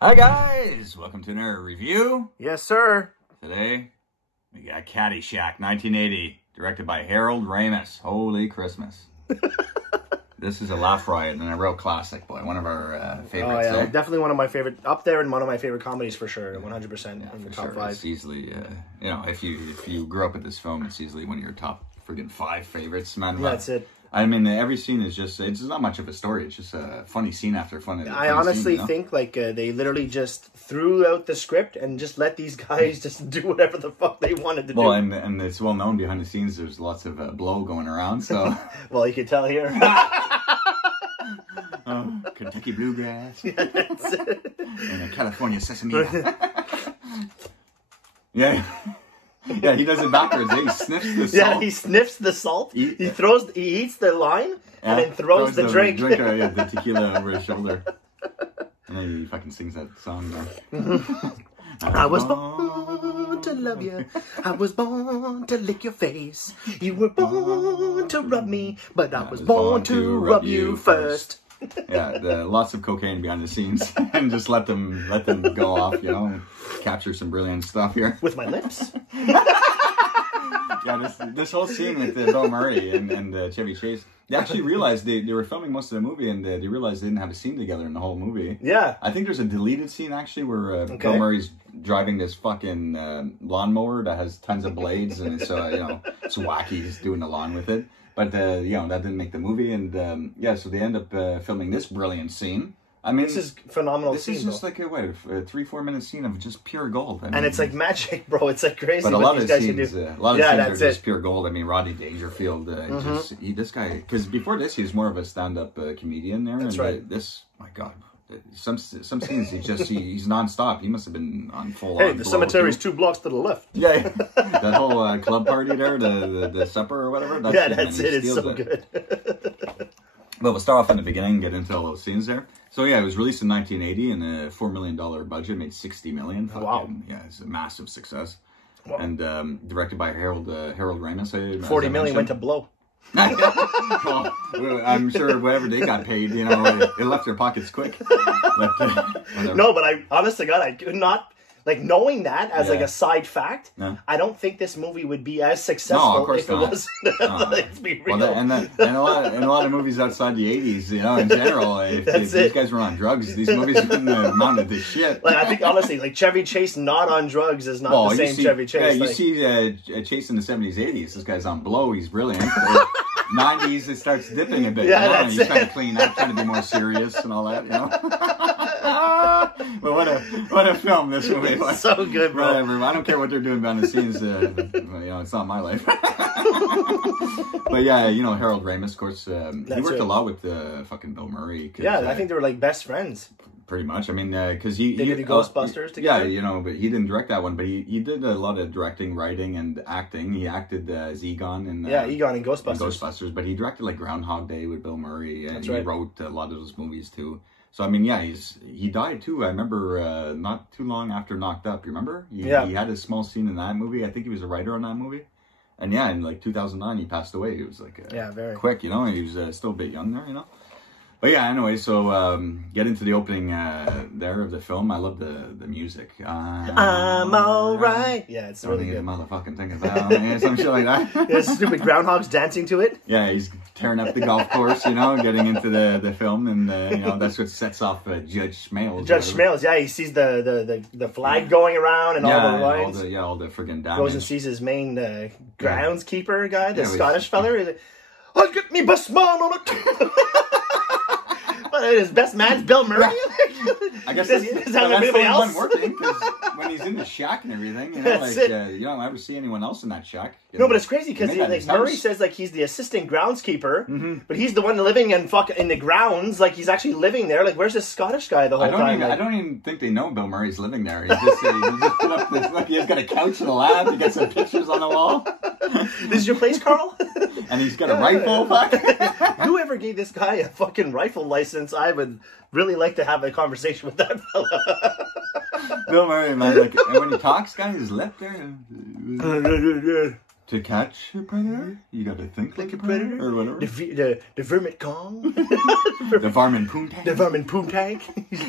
Hi guys, welcome to another review. Yes, sir. Today, we got Caddyshack 1980, directed by Harold Ramis. Holy Christmas. This is a laugh riot and a real classic, boy. One of our favorites. Oh, yeah. Definitely one of my favorite, up there and one of my favorite comedies for sure. 100% in the top five. It's easily, you know, if you grew up with this film, it's easily one of your top friggin' 5 favorites, man. Yeah, that's it. I mean, every scene is just, it's not much of a story. It's just a funny scene after funny I honestly scene, you know? think, like, they literally just threw out the script and just let these guys just do whatever the fuck they wanted to do. Well, and it's well known behind the scenes, there's lots of blow going around, so... Well, you can tell here. Oh, Kentucky bluegrass. Yeah, that's it. And California sesame. Yeah. Yeah, he does it backwards. He sniffs the salt. Yeah, he sniffs the salt. He eats the lime, and then throws the drink. The tequila over his shoulder. And then he fucking sings that song. I was born to love you. I was born to lick your face. You were born to rub me, but I was born to rub you first. Yeah, lots of cocaine behind the scenes, and just let them go off, you know, capture some brilliant stuff here. With my lips. Yeah, this whole scene with Bill Murray and Chevy Chase, they actually realized they were filming most of the movie, and they realized they didn't have a scene together in the whole movie. Yeah. I think there's a deleted scene, actually, where Bill Murray's driving this fucking lawnmower that has tons of blades, and it's, you know, it's wacky. He's doing the lawn with it. But, you know, that didn't make the movie, and, yeah, so they end up filming this brilliant scene. I mean, this is phenomenal. This is just like a 3-4 minute scene of just pure gold. I mean, and it's like magic, bro. It's like crazy. But a lot of scenes, are just pure gold. I mean, Rodney Dangerfield, this guy, because before this he was more of a stand-up comedian there. That's right. This, my God, some scenes he's nonstop. He must have been on full. Hey, the cemetery's 2 blocks to the left. Yeah, that whole club party there, the supper or whatever. That's it. It's so good. But we'll start off in the beginning, get into all those scenes there. So yeah, it was released in 1980 and a $4 million budget, made $60 million. Wow. Yeah, it's a massive success. Wow. And directed by Harold Ramis. $40 million went to blow. Well, I'm sure whatever they got paid, you know, it left their pockets quick. No, but honest to God, I could not... Like, knowing that as, like, a side fact, I don't think this movie would be as successful if it wasn't. Let's be real. Well, and a lot of movies outside the 80s, you know, in general, if these guys were on drugs, these movies wouldn't have amounted to shit. Like, I think, honestly, like, Chevy Chase not on drugs is not the same Chevy Chase. Yeah, you see Chase in the 70s, 80s, this guy's on blow, he's brilliant. 90s, it starts dipping a bit. Yeah, you know? that's He's trying to clean up, trying to be more serious and all that, you know. But what a film this movie was. It's so good, bro. Whatever. I don't care what they're doing behind the scenes. You know, it's not my life. But yeah, you know, Harold Ramis, of course, he worked a lot with fucking Bill Murray. Yeah, I think they were like best friends. Pretty much. I mean, because he did the Ghostbusters together. Yeah, you know, but he didn't direct that one. But he did a lot of directing, writing, and acting. He acted as Egon in Egon in Ghostbusters. But he directed like Groundhog Day with Bill Murray, and That's right. He wrote a lot of those movies too. So I mean, yeah, he died too. I remember not too long after Knocked Up. You remember? He had a small scene in that movie. I think he was a writer on that movie. And yeah, in like 2009, he passed away. He was like very quick, you know. And he was still a bit young there, you know. But yeah, anyway, so get into the opening there of the film. I love the music. I'm alright. Yeah, it's really good. Motherfucking thing about some shit like that. Yeah, stupid groundhogs dancing to it. Yeah, he's tearing up the golf course, you know, getting into the film, and you know, that's what sets off Judge Smales. Judge Smales, yeah, he sees the flag going around and all the lines. All the friggin' damage. Goes and sees his main groundskeeper guy, the Scottish fella. He's like, I'll get me best man on it. His best man's Bill Murray. I guess that's the only one working, because when he's in the shack and everything, you know, like you don't ever see anyone else in that shack. No, but it's crazy because like Murray says like he's the assistant groundskeeper, but he's the one living in the grounds. Like he's actually living there. Like where's this Scottish guy the whole time? I don't even think they know Bill Murray's living there. He just put up this. Look, he's got a couch in the lab. He got some pictures on the wall. This is your place, Carl? And he's got a rifle. Whoever gave this guy a fucking rifle license, I would really like to have a conversation with that fella. Bill Murray, man, like, and when he talks, got his lip there. To catch a predator, you gotta think like a predator, or whatever. The Vermit Kong. The Varmin Poontang. The Varmin Poontang.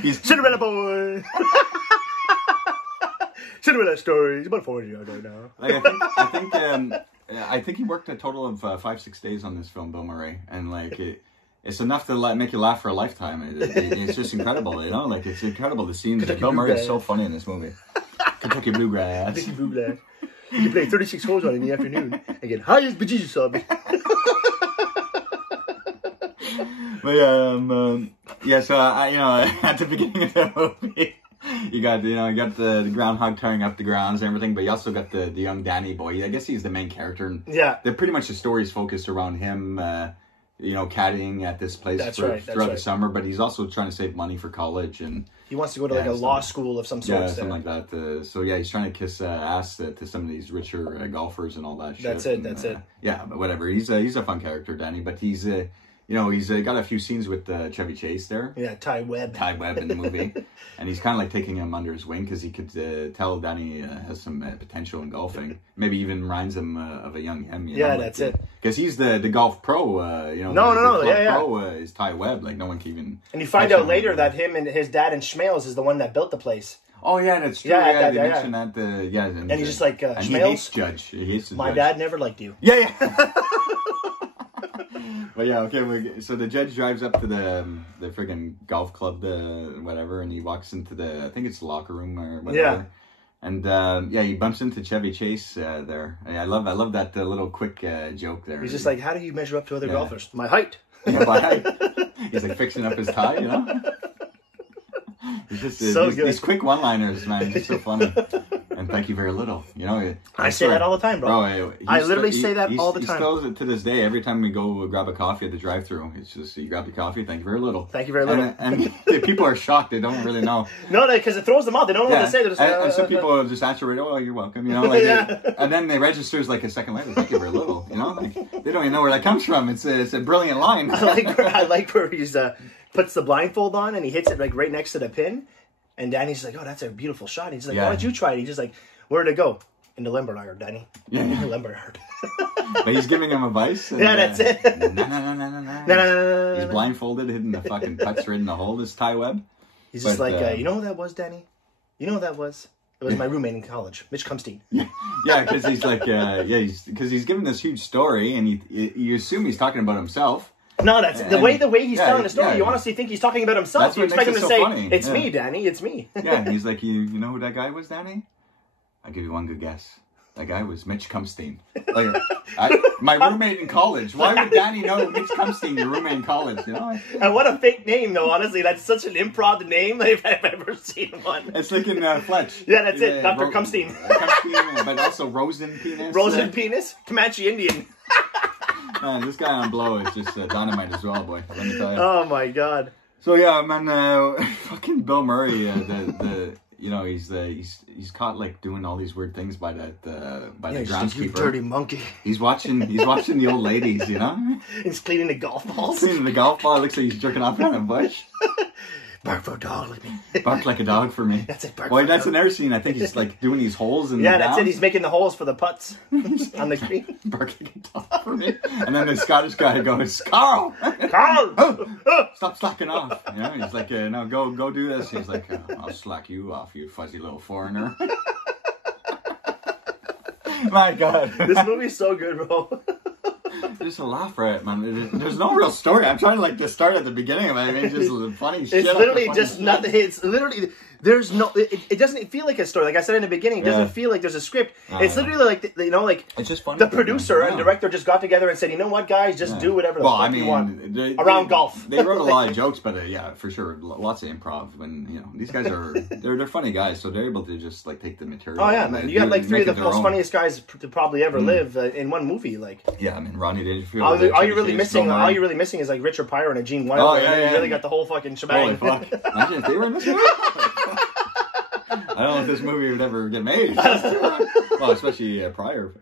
He's Cinderella boy. Cinderella story. He's about 40 years old now. Like, I think he worked a total of 5-6 days on this film, Bill Murray, and like it's enough to make you laugh for a lifetime. It's just incredible, you know. Like it's incredible the scenes. Bill Murray is so funny in this movie. Kentucky Bluegrass. Kentucky Bluegrass. You can play 36 holes on in the afternoon and get high as bejesus on me. But yeah, so at the beginning of the movie, you got the groundhog tearing up the grounds and everything, but you also got the young Danny boy. I guess he's the main character. And pretty much the story is focused around him, caddying at this place throughout the summer. But he's also trying to save money for college, and he wants to go to like a law school of some sort. Yeah, something like that. So yeah, he's trying to kiss ass to some of these richer golfers and all that shit. That's it. Yeah, but whatever. He's a fun character, Danny. But he's he's got a few scenes with Chevy Chase there. Yeah, Ty Webb in the movie. And he's kind of like taking him under his wing because he could tell Danny has some potential in golfing. Maybe even reminds him of a young him. That's it. Because he's the golf pro. Pro is Ty Webb. Like no one can even. And you find out later that him and his dad and Schmales is the one that built the place. Oh yeah, that's true. They mentioned that. And he's just like and Schmales. He hates Judge. He hates the My judge. dad never liked you. Yeah. But yeah, okay. So the judge drives up to the friggin' golf club, whatever, and he walks into I think it's the locker room or whatever. Yeah. And he bumps into Chevy Chase there. I love that little quick joke there. He's just like, how do you measure up to other golfers? My height. Yeah, my height. He's like fixing up his tie, you know. It's just these quick one-liners, man. It's just so funny. And thank you very little. You know, I say that all the time, bro. I literally say that all the time. He still to this day. Every time we go grab a coffee at the drive-thru, it's just you grab the coffee. Thank you very little. Thank you very little. And people are shocked. They don't really know. No, because it throws them off. They don't know what to say. And some people just answer right. Oh, you're welcome. You know, like and then they registers like a second later. Thank you very little. You know, like, they don't even know where that comes from. It's a brilliant line. I like where he's puts the blindfold on and he hits it like right next to the pin. And Danny's like, oh, that's a beautiful shot. He's like, why don't you try it? He's just like, where did it go? In the limber iron, Danny. Yeah. In the limber iron. But he's giving him advice. And, that's it. No. He's blindfolded, hitting the fucking putts right in the hole, this Ty Webb. He's just like, you know who that was, Danny? You know who that was? It was my roommate in college, Mitch Cumstein. Yeah, because he's like, because he's giving this huge story, and you assume he's talking about himself. No, that's the way he's telling the story. You honestly think he's talking about himself. You expect him to say, funny. It's me, Danny, it's me. Yeah, and he's like, you know who that guy was, Danny? I'll give you one good guess. That guy was Mitch Cumstein. Like, my roommate in college. Why would Danny know Mitch Cumstein, your roommate in college? You know? And what a fake name, though, honestly. That's such an improv name if I've ever seen one. It's like in Fletch. Yeah, that's it. Dr. Cumstein. Cumstein, but also Rosen Penis. Rosen Penis? Comanche Indian. Man, this guy on Blow is just dynamite as well, boy. Let me tell you. Oh my god. So yeah, man, fucking Bill Murray, he's caught like doing all these weird things by the groundskeeper. You dirty monkey. He's watching the old ladies, you know. He's cleaning the golf balls. Cleaning the golf ball. It looks like he's jerking off on a bush. Bark for a dog like me. Bark like a dog for me. That's it. Bark Well, that's another scene. I think he's like doing these holes in the that's it. He's making the holes for the putts on the green. Bark like a dog for me. And then the Scottish guy goes, Carl! Stop slacking off. You know, he's like, no, go do this. He's like, I'll slack you off, you fuzzy little foreigner. My God. This movie's so good, bro. Just a laugh for it, man. There's no real story. I'm trying to like just start at the beginning of it. I mean, just funny shit. It's literally just nothing. It's literally there's no. It doesn't feel like a story. Like I said in the beginning, it doesn't feel like there's a script. It's literally like it's just funny. The producer and director just got together and said, you know what, guys, just do whatever the fuck you want around golf. They wrote a lot of jokes, but for sure, lots of improv. When these guys are they're funny guys, so they're able to just like take the material. Oh yeah, man. You got like three of the most funniest guys to probably ever live in one movie. Like I mean, Ronnie Dangerfield. All you're really missing is like Richard Pryor and a Gene Wilder. Oh yeah, you really got the whole fucking shebang. Holy fuck! Imagine if they were in this movie. I don't know if this movie would ever get made. Well, especially Pryor.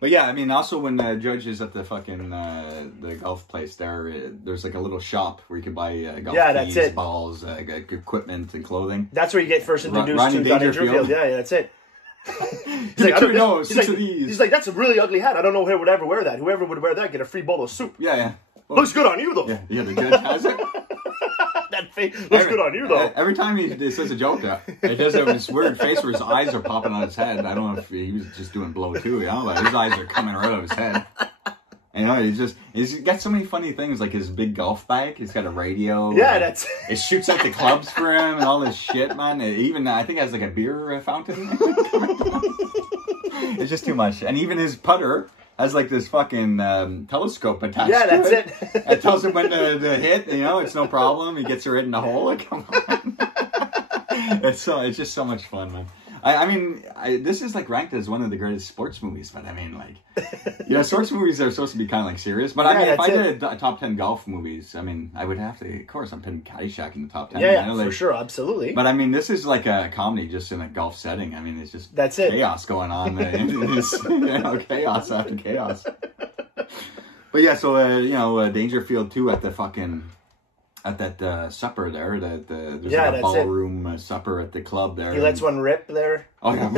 But yeah, I mean, also when Judge is at the fucking the golf place there's like a little shop where you can buy golf tees, balls, equipment, and clothing. That's where you get first introduced to Dangerfield. Yeah, that's it. He's like, he's like, that's a really ugly hat. I don't know who would ever wear that. Whoever would wear that get a free bowl of soup. Yeah. Well, looks good on you, though. Yeah, the judge has it. That face looks good on you, though. Every time he says a joke, he does have this weird face where his eyes are popping on his head. I don't know if he was just doing blow too, but his eyes are coming right out of his head. And he's got so many funny things, like his big golf bag. He's got a radio. Yeah, it shoots out the clubs for him and all this shit, man. It even, I think, has like a beer fountain. It's just too much. And even his putter has like this fucking telescope attached to it. Yeah, that's it. It tells him when to hit, it's no problem. He gets her in the hole. Come on. It's just so much fun, man. I mean, this is like ranked as one of the greatest sports movies, but I mean, like, sports movies are supposed to be kind of like serious. But I mean, if I did a top 10 golf movies, I mean, I would have to, of course, I'm putting Caddyshack in the top 10. Yeah, for sure, absolutely. But I mean, this is like a comedy just in a golf setting. I mean, it's just chaos going on. Chaos after chaos. But yeah, so, Dangerfield too at the fucking... At that supper there, there's like a ballroom supper at the club there. He lets one rip there. Oh yeah.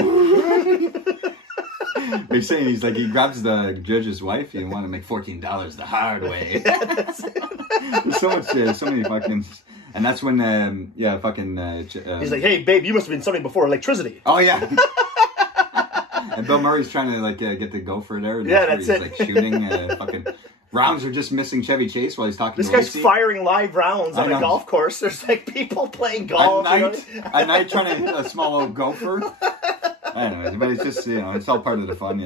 He's saying he grabs the judge's wife. You want to make $14 the hard way. There's so many fucking, and that's when he's like, hey babe, you must have been something before electricity. Oh yeah. And Bill Murray's trying to get the gopher there. Yeah, that's it. He's like shooting fucking. Rounds are just missing Chevy Chase while he's talking to This guy's Lacey. Firing live rounds on a golf course. There's like people playing golf. At night trying to hit a small old gopher. Anyways, but it's just, it's all part of the fun,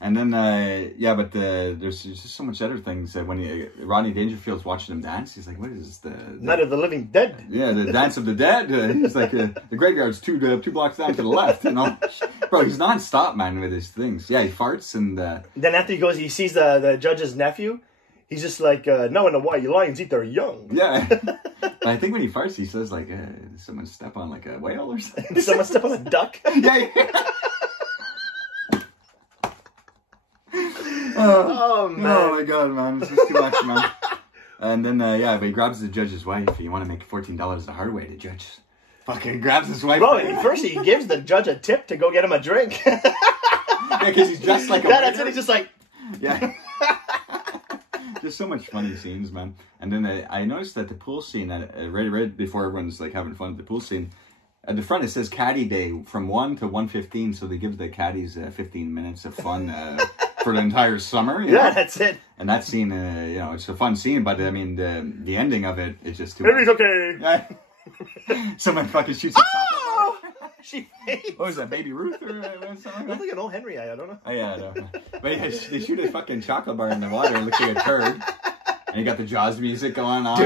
And then, there's just so much other things that when Rodney Dangerfield's watching him dance, he's like, what is this? Night of the Living Dead. Yeah, the Dance of the Dead. He's like, the graveyard's two blocks down to the left, Bro, he's non-stop, man, with his things. Yeah, he farts and... Then after he sees the judge's nephew, he's just like, no, why you lions eat their young. Yeah. I think when he farts, he says, like, did someone step on, like, a whale or something? Did someone step on a duck? Yeah. Oh, man. Oh, my God, man. It's just too much, man. And then, but he grabs the judge's wife. You want to make $14 the hard way, the judge fucking grabs his wife. Bro, first he gives the judge a tip to go get him a drink. Yeah, because he's dressed like a waiter. That's it. He's just like... Yeah. Just so much funny scenes, man. And then I noticed that the pool scene, right before everyone's like having fun at the pool scene, at the front it says Caddy Day from 1 to 1:15, so they give the caddies 15 minutes of fun for the entire summer. Yeah, that's it. And that scene, it's a fun scene, but I mean, the ending of it is just too Everything's okay. Yeah. Someone fucking shoots a chocolate bar. She hates. What was that, Baby Ruth or something? Looks like an old Henry, I don't know. Oh, yeah, I know. But they shoot a fucking chocolate bar in the water and it looks like a turd. And you got the Jaws music going on.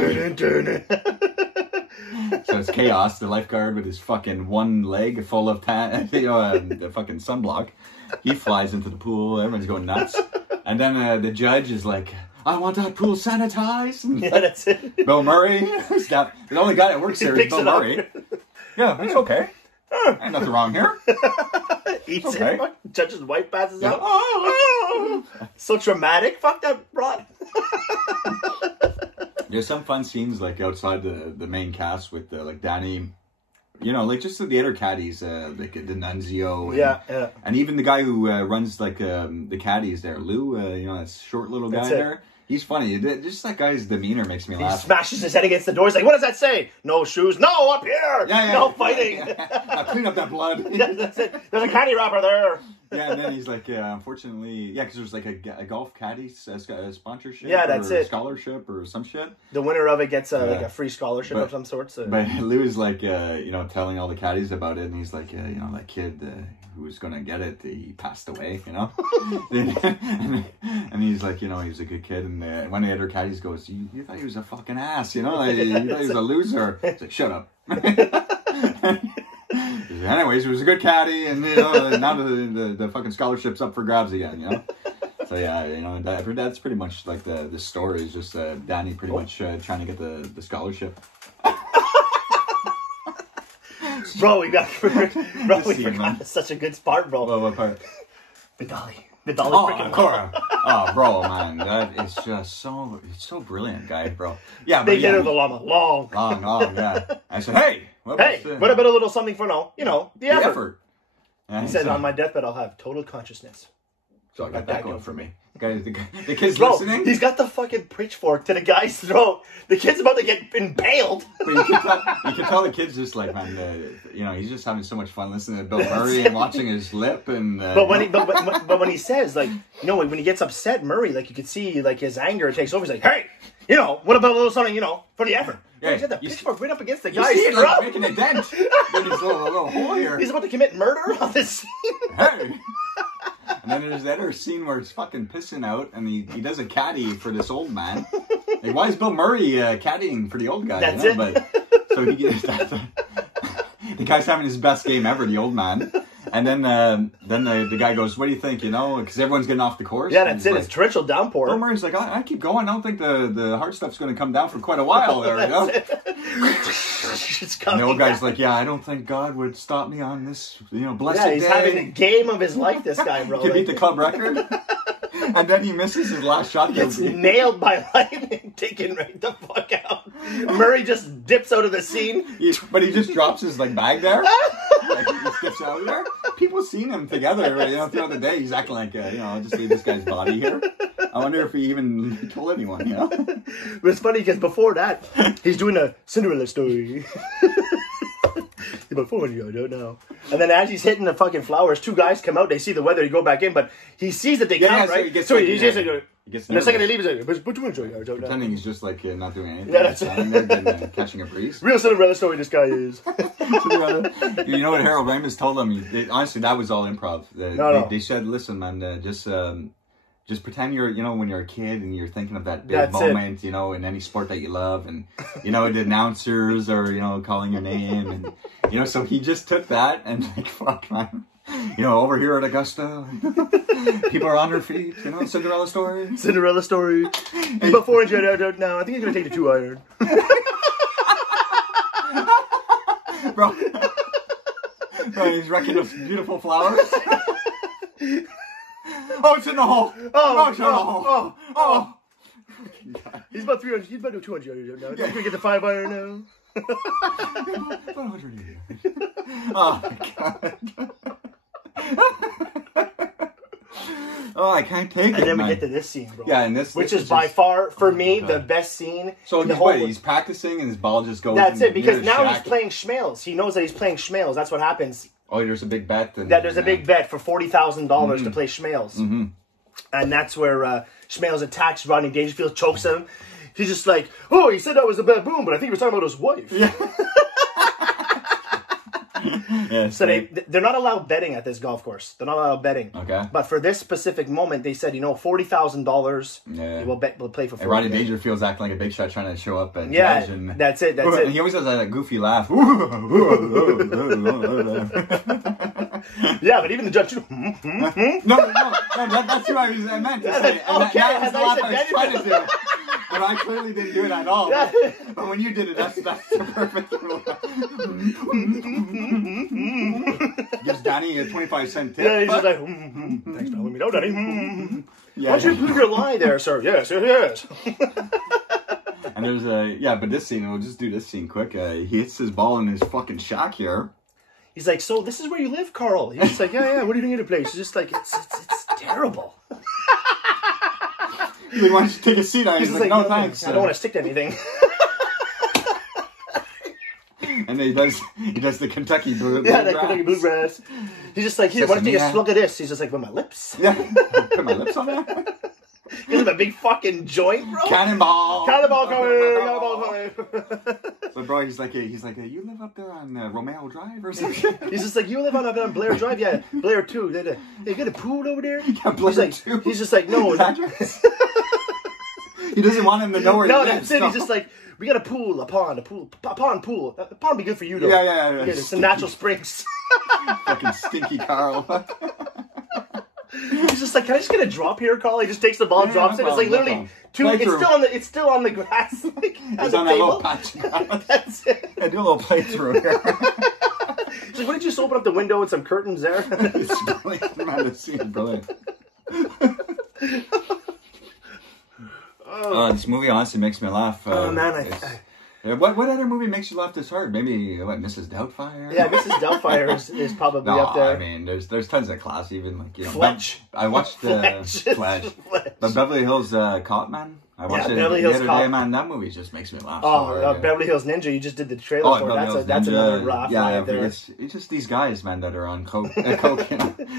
So it's chaos. The lifeguard with his fucking one leg full of the fucking sunblock. He flies into the pool. Everyone's going nuts. And then the judge is like, I want that pool sanitized. Yeah, that's it. Bill Murray. The only guy that works here is Bill Murray. Yeah, it's okay. Ain't nothing wrong here. Eats it. Judge's wife passes out. So traumatic. Fuck that broad. There's some fun scenes like outside the main cast with like Danny, like just the other caddies, like the Nunzio. And, and even the guy who runs like the caddies there, Lou. That short little guy there. He's funny. Just that guy's demeanor makes me laugh. He smashes his head against the door. He's like, what does that say? No shoes. No, up here. Yeah. No fighting. Now clean up that blood. Yeah, that's it. There's a caddy wrapper there. Yeah, and then he's like, unfortunately, because there's like a golf caddy sponsorship. Yeah, that's or it. Scholarship or some shit. The winner of it gets like a free scholarship of some sort. So. But Lou is like, telling all the caddies about it, and he's like, that kid who was going to get it, he passed away, and he's like, he's a good kid, and one of the other caddies goes, you thought he was a fucking ass, you thought he was a loser. It's like, shut up. Anyways, it was a good caddy, and now the fucking scholarship's up for grabs again, So yeah, that's pretty much like the story is just Danny pretty much trying to get the scholarship. Bro, we forgot such a good part, bro. What part? The dolly freaking Cora. Oh, bro, man, that is just it's so brilliant, guy, bro. Yeah, they get her the llama, long, yeah. I said, hey, what about a little something for the effort. He said, on my deathbed, I'll have total consciousness. So I got that going for me. The kid's listening. He's got the fucking pitchfork to the guy's throat. The kid's about to get impaled. But you can tell the kid's just like, man, he's just having so much fun listening to Bill Murray and watching his lip. And but when he says, like, when he gets upset, Murray, like, you could see, like, his anger takes over. He's like, hey, what about a little something, for the effort? Yeah, he's got the pitchfork right up against the guy's throat. Like, making a dent in his little hole here. He's about to commit murder on this scene. Hey. And then there's that other scene where it's fucking pissing out, and he does a caddy for this old man. Like, why is Bill Murray caddying for the old guy? That's it. But so he gets the guy's having his best game ever, the old man. And then the guy goes, "What do you think? Because everyone's getting off the course." Yeah, that's it. Like, it's torrential downpour. Bill Murray's like, I keep going. I don't think the hard stuff's going to come down for quite a while. There, And the old guy's like, "Yeah, I don't think God would stop me on this, blessed day." Yeah, he's having the game of his life. This guy, bro. He beat the club record. And then he misses his last shot. Gets nailed by lightning, taken right the fuck out. Murray just dips out of the scene. But he just drops his bag there. Like, he dips out of there. People seen him together, throughout the day. He's acting like, I'll just leave this guy's body here. I wonder if he even told anyone, But it's funny because before that, he's doing a Cinderella story. About 400 yards out now. And then as he's hitting the fucking flowers, two guys come out, they see the weather, they go back in, but he sees that they count, right? So he just and the second they leave, he's like, but 200 yards out now. Pretending he's just like not doing anything. Yeah, that's standing there getting, catching a breeze. Real Cinderella story this guy is. Cinderella. You know what Harold Ramis told them? Honestly, that was all improv. They said, listen, man, just pretend you're, when you're a kid and you're thinking of that big moment, in any sport that you love, and, the announcers are, calling your name, and, so he just took that and, like, fuck, man, over here at Augusta, people are on their feet, Cinderella story. Cinderella story. He's about 400 yards out now. I think he's going to take the 2-iron. Bro, he's wrecking those beautiful flowers. Oh, it's in the hole. Oh, it's in the hole. Oh. He's about 300. He's about to do 200 yards now. He's going to get the 5-iron now. 100 yards. Oh, my God. Oh, I can't take it, And then man. we get to this scene, bro. Yeah, and which is by far, for me, the best scene. So he's practicing and his ball just goes. That's it, because now he's playing schmales. He knows that he's playing schmales. That's what happens. Oh, there's a big bet. There's a big bet for $40,000 to play schmales. Mm-hmm. And that's where schmales attacks Rodney Dangerfield, chokes him. He's just like, oh, he said that was a baboon, but I think he was talking about his wife. Yeah. Yeah, so they're not allowed betting at this golf course. They're not allowed betting. Okay. But for this specific moment, they said, $40,000. Yeah. We'll play for $40,000. Rodney Dangerfield's acting like a big shot trying to show up at judge. And That's it. And he always has that goofy laugh. Yeah, but even the judge. No, that's what I meant to say. And okay, that was the laugh I was trying to do. But I clearly didn't do it at all. But when you did it, that's the perfect rule. Gives Danny a 25-cent tip. Yeah, he's just like, thanks for letting me know, Danny. Yeah. Why don't you improve your lie there, sir? Yes. And there's but this scene, we'll just do this scene quick. He hits his ball in his fucking shack here. He's like, so this is where you live, Carl? He's just like, yeah, what are you doing in the place? He's just like, it's terrible. He wants to take a seat on it. He's like, no thanks. I don't want to stick to anything. And he does the Kentucky bluegrass. Yeah, the Kentucky bluegrass. He's just like, here, why don't you take a slug of this? He's just like, with my lips? Yeah, put my lips on there. You have a big fucking joint, bro. Cannonball coming. So, bro, he's like, you live up there on Romeo Drive or something? He's just like, you live up on Blair Drive? Yeah, Blair 2. They got a pool over there? Yeah, Blair 2. He's just like, no. He doesn't want him to know where he lives. No, that's it. He's just like, we got a pool, a pond. A pool. A pond be good for you, though. Yeah. It's some natural springs. Fucking stinky Carl. He's just like, can I just get a drop here, Carl? He just takes the ball, and drops it. It's like literally two. It's still on the grass. Like, it's on that little patch. That's it. I do a little playthrough here. He's like, why don't you just open up the window with some curtains there? It's brilliant. Man, this scene is brilliant. This movie honestly makes me laugh. Oh man, What other movie makes you laugh this hard? Maybe what, Mrs. Doubtfire? Yeah, Mrs. Doubtfire is probably up there. I mean, there's tons of class. Even like Fletch. I watched Fletch. But Beverly Hills Cop, man. I watched it the other day, man. That movie just makes me laugh. Beverly Hills Ninja. You just did the trailer for. That's another laugh. Yeah, there. It's just these guys, man, that are on coke.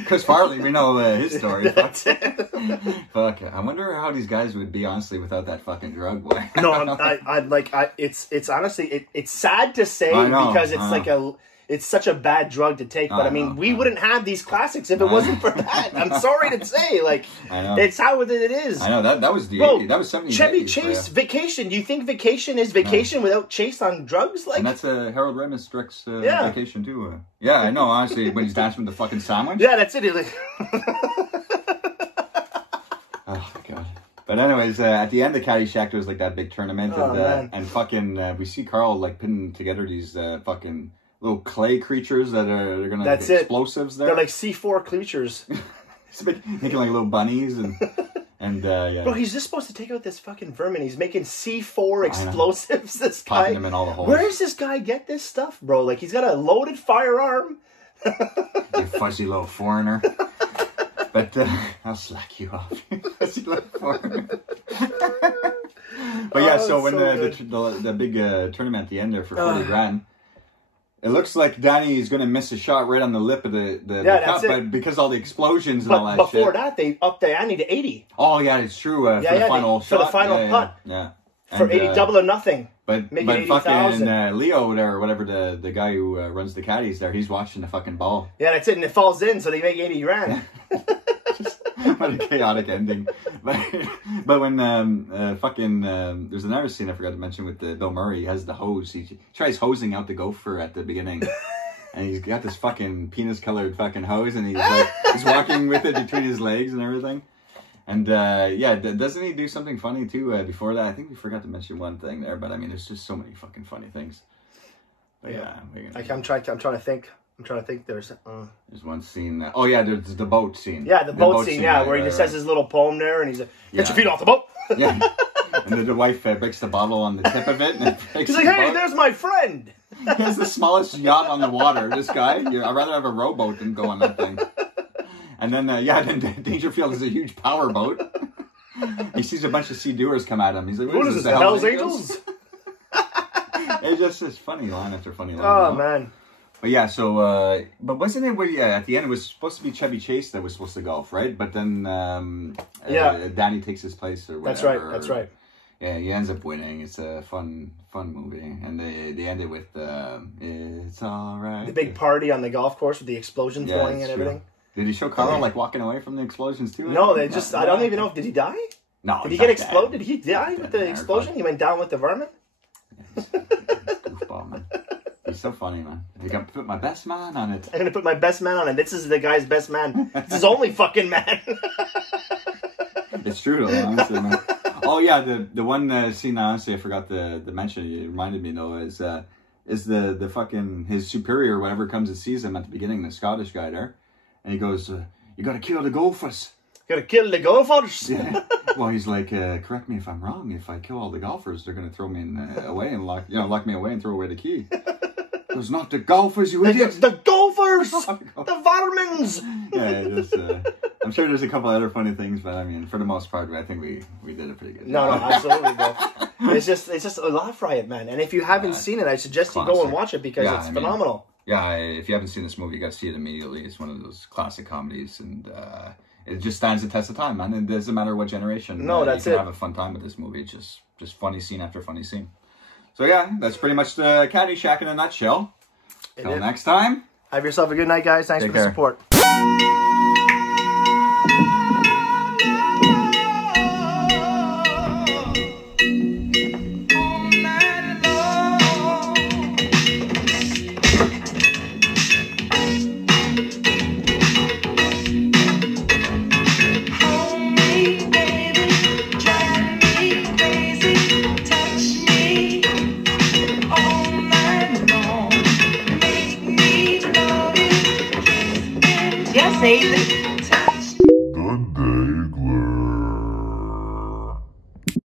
Chris Farley, we know his story. Fuck. I wonder how these guys would be, honestly, without that fucking drug, boy. No, it's honestly, it's sad to say because it's it's such a bad drug to take, but I mean, we wouldn't have these classics if it wasn't for that. I'm sorry to say, it's how it is. I know that was the 80s. That was 70s. Chevy Chase, Vacation. Do you think Vacation is Vacation without Chase on drugs? And that's Harold Ramis directs Vacation too. Yeah, I know. Honestly, when he's dancing with the fucking sandwich. Yeah, that's it. Oh god. But anyways, at the end of Caddyshack, there was like that big tournament, and fucking we see Carl like putting together these fucking little clay creatures that are gonna That's like explosives there. They're like C4 creatures. He's making like little bunnies and yeah. Bro, he's just supposed to take out this fucking vermin. He's making C4 explosives. This guy. Popping them in all the holes. Where does this guy get this stuff, bro? Like, he's got a loaded firearm. You fuzzy little foreigner. But I'll slack you off. Fuzzy little foreigner. But yeah, so when the big tournament at the end there for 40 grand. It looks like Danny's going to miss a shot right on the lip of the cup, but because all the explosions and all that shit. Before that, they upped the ante to 80. Oh, yeah, it's true. For the final shot. For the final putt. Yeah. For 80, double or nothing. But fucking Leo there, or whatever, the guy who runs the caddies there, he's watching the fucking ball. Yeah, that's it, and it falls in, so they make 80 grand. What a chaotic ending. But when there's another scene I forgot to mention with Bill Murray. He has the hose. He tries hosing out the gopher at the beginning. And he's got this fucking penis-colored fucking hose, and he's walking with it between his legs and everything. And doesn't he do something funny too before that? I think we forgot to mention one thing there, but I mean, there's just so many fucking funny things. But I'm trying to think. There's one scene. There's the boat scene. Yeah, the boat scene. Where he just says his little poem there, and he's like, "Get your feet off the boat." Yeah. And the wife breaks the bottle on the tip of it, and he's like, "Hey, there's my friend." He has the smallest yacht on the water. This guy. I'd rather have a rowboat than go on that thing. And then then Dangerfield is a huge power boat. He sees a bunch of sea doers come at him. He's like, "What is this? The Hells Angels?" It's funny line after funny line. Oh man. But yeah, so, but wasn't it where, at the end it was supposed to be Chevy Chase that was supposed to golf, right? But then, Danny takes his place or whatever. That's right. Yeah, he ends up winning. It's a fun movie. And they end it with, it's alright. The big party on the golf course with the explosions going and everything. Did he show Carl, like, walking away from the explosions too? No, I don't even know, did he die? No. Did he get exploded? Did he die with the explosion? He went down with the vermin? Yeah, goofball, man. He's so funny, man. You can put my best man on it. I'm gonna put my best man on it. This is the guy's best man. It's his only fucking man. It's true, though, honestly, man. Oh yeah, the one scene honestly I forgot to mention. It reminded me though is the fucking his superior or whatever comes and sees him at the beginning, the Scottish guy there, and he goes, "You gotta kill the golfers." Gotta kill the golfers. Yeah. Well, he's like, correct me if I'm wrong. If I kill all the golfers, they're gonna throw me away and lock me away and throw away the key. It was not the golfers, you idiot. The golfers, the varmins. Yeah, I'm sure there's a couple other funny things, but I mean, for the most part, I think we did it pretty good. No, absolutely, bro. It's just a laugh riot, man. And if you haven't seen it, I suggest you go and watch it because it's phenomenal. Yeah, if you haven't seen this movie, you got to see it immediately. It's one of those classic comedies, and it just stands the test of time, man. It doesn't matter what generation. No, that's it. You can have a fun time with this movie. It's just funny scene after funny scene. So yeah, that's pretty much the Caddyshack in a nutshell. Until next time. Have yourself a good night, guys. Thanks for the support. Satan.